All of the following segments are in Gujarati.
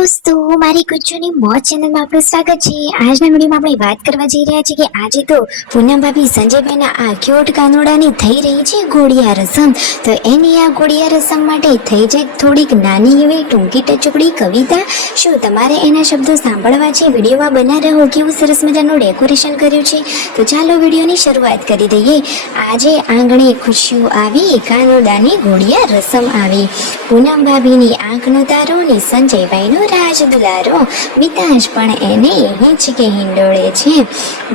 દોસ્તો, મારી ગુજ્જુની મોજ ચેનલમાં આપનું સ્વાગત છે। આજના વિડીયોમાં આપણે વાત કરવા જઈ રહ્યા છીએ કે આજે તો પૂનમ ભાભી સંજયભાઈના આ ક્યુટ કાનોડાની થઈ રહી છે ઘોડિયા રસમ। તો એની આ ઘોડિયા રસમ માટે થઈ જાય થોડીક નાની એવી ટૂંકી ટચુકડી કવિતા। શું તમારે એના શબ્દો સાંભળવા છે? વિડીયોમાં બના રહો। કેવું સરસ મજાનું ડેકોરેશન કર્યું છે, તો ચાલો વિડીયોની શરૂઆત કરી દઈએ। આજે આંગણે ખુશીઓ આવી, કાનોડાની ઘોડિયા રસમ આવી। પૂનમ ભાભીની આંખનો તારો ને સંજયભાઈનો રાજ દુલારો, મિતાજ પણ એને હિંચકે હિંડોળે છે।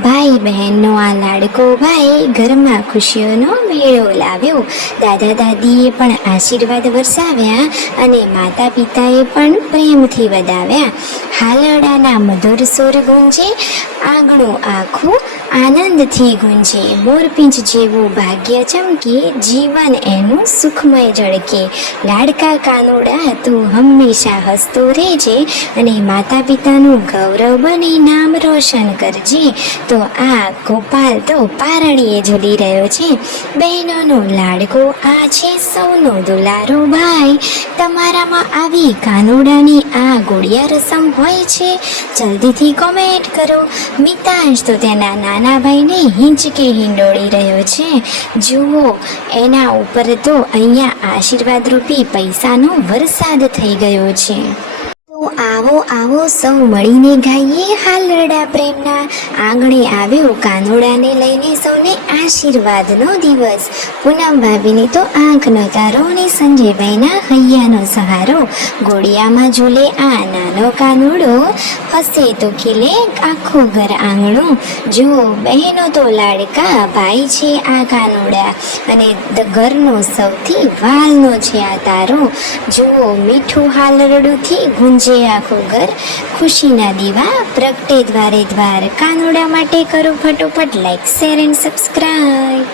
ભાઈ બહેનનો આ લાડકો ભાઈ ઘરમાં ખુશીઓનો મેળો લાવ્યો। દાદા દાદીએ પણ આશીર્વાદ વરસાવ્યા અને માતા પિતાએ પણ પ્રેમથી વધાવ્યા। હાલરડાના મધુર સુર ગુંજે, આંગણું આખું આનંદથી ગુંજે। મોરપીંછ જેવું ભાગ્ય ચમકે, જીવન એનું સુખમય ઝળકે। લાડકા કાનોડા તું હંમેશા હસતો રહેજે અને માતા પિતાનું ગૌરવ બની નામ રોશન કરજે। તો આ ગોપાલ તો પારણીએ ઝૂલી રહ્યો છે। બહેનોનો લાડકો આ છે સૌનો દુલારો ભાઈ, તમારામાં આવી કાનોડાની આ ઘોડિયા રસમ હોય છે? જલ્દીથી કોમેન્ટ કરો। મિતાંશ તો તેના નાના ભાઈને હિંચકે હિંડોળી રહ્યો છે। જુઓ, એના ઉપર તો અહીંયા આશીર્વાદ રૂપી પૈસાનો વરસાદ થઈ ગયો છે। તો આવો આવો સૌ મળીને ગાઈએ હાલરડા પ્રેમના। આંગણે આવ્યો કાનોડાને લઈને સૌને આશીર્વાદનો દિવસ। પૂનમ ભાભીની તો આંખનો તારો ને સંજયભાઈના હૈયાનો સહારો। ઘોડિયામાં ઝૂલે આ નાનો કાનુડો, હસે તો ખીલે આખું ઘર આંગણું। જુઓ, બહેનો તો લાડકા ભાઈ છે આ કાનુડા, અને ઘરનો સૌથી વાલનો છે આ તારો। જુઓ, મીઠું હાલરડુંથી ગુંજે આખું ઘર, ખુશીના દીવા પ્રગટે દ્વારે દ્વાર। કાનુડા માટે કરો ફટોફટ લાઈક, શેર એન્ડ સબસ્ક્રાઈબ।